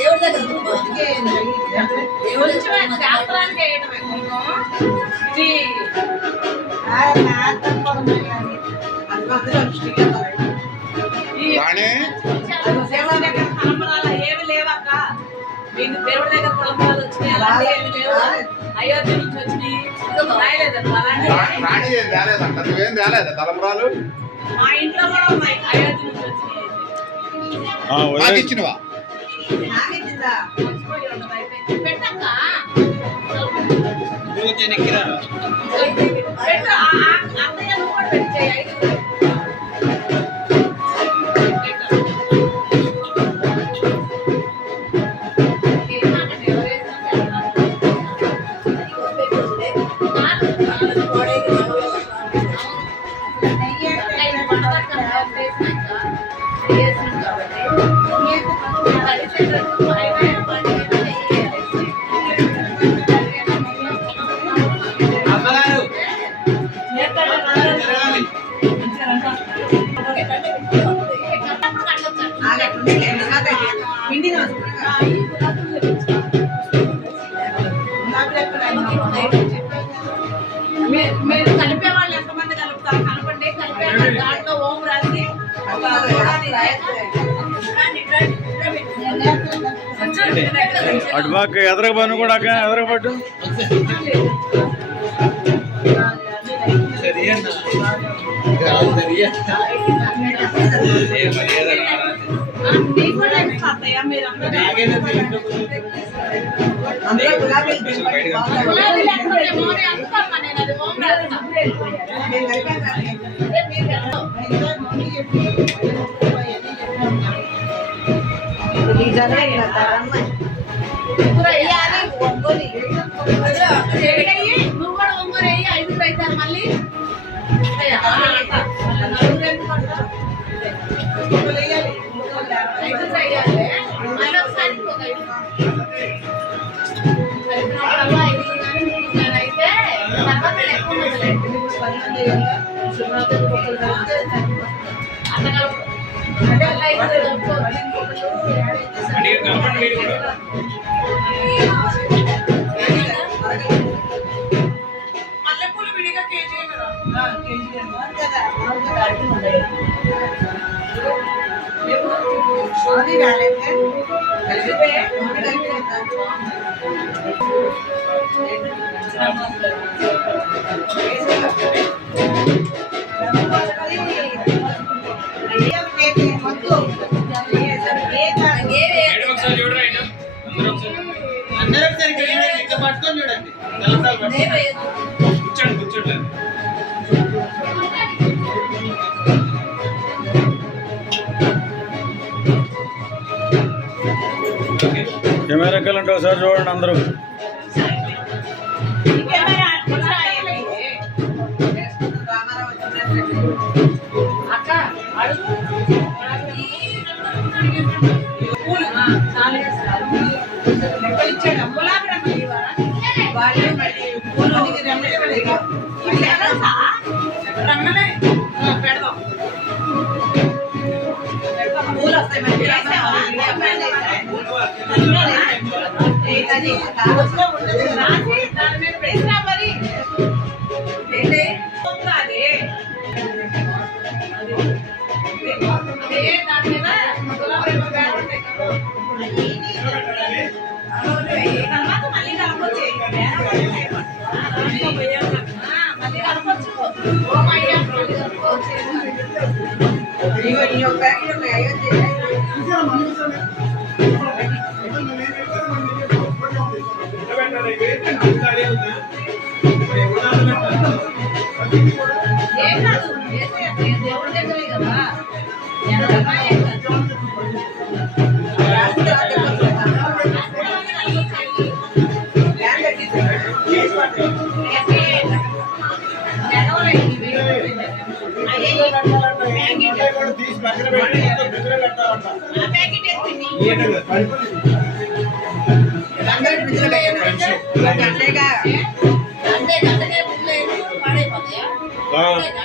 దేవుడి దగ్గర దేవుడి శాస్త్రానికి ఏమి లేవక్క మీకు దేవుడి దగ్గర పొలంబరాలు వచ్చినాయి అలాంటి ఏమి లేవు. అయోధ్య నుంచి వచ్చినాయి తలంబరాలు మా ఇంట్లో కూడా ఉన్నాయి. అయోధ్య నుంచి వచ్చినాయి ఇచ్చినవా పెట్టక్క అన్నయ్య కూడా పెట్టాయి. మీరు కలిపే వాళ్ళు ఎంతమంది కలుపుతారు కలపండి. కలిపే దాంట్లో ఓం రాసి అటుబాక్ ఎదరగబాను కూడా ఎదరగబట్టు నువ్వు కూడా ఒంగోలు అయ్యి 5 అవుతారు మళ్ళీ మల్లెపూలు విడిగా కేజీ కదా పట్టుకొని చూడండి కూర్చోండి కెమెరా ఎక్కాలంటే ఒకసారి చూడండి అందరూ.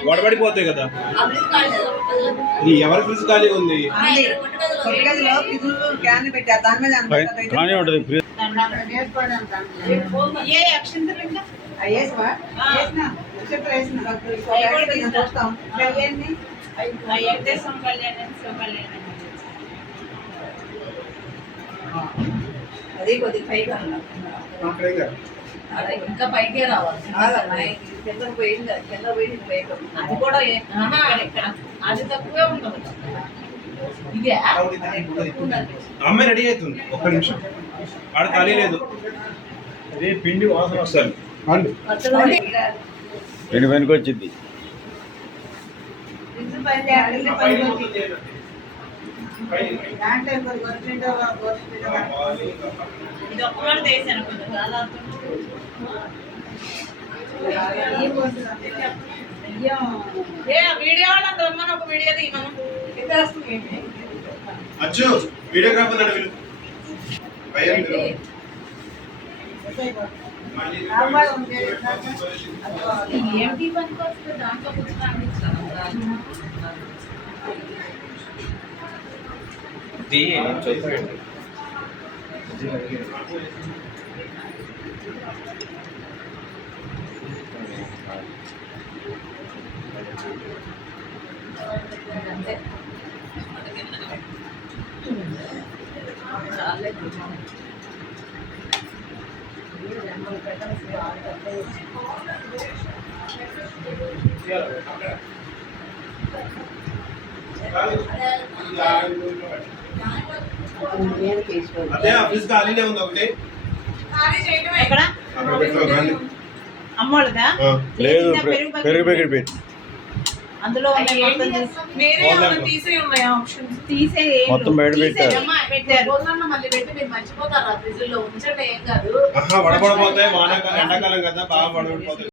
వడబడిపోతాయి కదా. ఎవరి ఫ్రిడ్జ్ ఖాళీ ఉంది? కొట్టగదిలో పిదులు క్యాన్ పెట్టారు దాని మీద కానీ ఉంటుంది ఏ అక్షంతలు ఇంకా వేసవా వేసిన చూస్తాం అయ్యండి వెంకటేశ్వర కళ్యాణం శివకళ్యాణం అది కొద్దిగా పైగా అదే ఇంకా పైకే రావాలి కింద పోయింది కింద పోయింది పైకి అది కూడా ఇక్కడ అది తక్కువే ఉంటుంది ఇదే అమ్మాయి రెడీ అవుతుంది ఒక్క నిమిషం ఆడ ఖాళీ లేదు అది పిండి వాసన వస్తుంది రెండు వెనుక వచ్చింది దాంట్లో గొర్రెంటో ఇది ఒక్కమాట వేసాను కొంచెం చాలా వీడియో వాళ్ళకి రమ్మని ఒక వీడియో తీయమను అచ్చు వీడియోగ్రాఫర్ అంటే వీళ్ళు భయం లేదు. ఏంటి పనికి వస్తుంది దాంట్లో కూర్చొని అదే ఆఫీస్ ఖాళీనే ఉంది ఒకటి ఎక్కడ అక్కడ పెట్టుకోవాలి అమ్మోళ్ళదా లేదు పెరుగు ప్యాకెట్ పెట్టి అందులో ఉన్నాయి మొత్తం తీసే మొత్తం బయట పెట్టారు పెట్టారు మళ్ళీ పెట్టి మీరు మర్చిపోతారు ఫ్రిడ్జ్ లో ఉంచండి ఏం కాదు వడపడిపోతాయి వానాకాలం ఎండాకాలం కదా బాగా వడపడిపోతాయి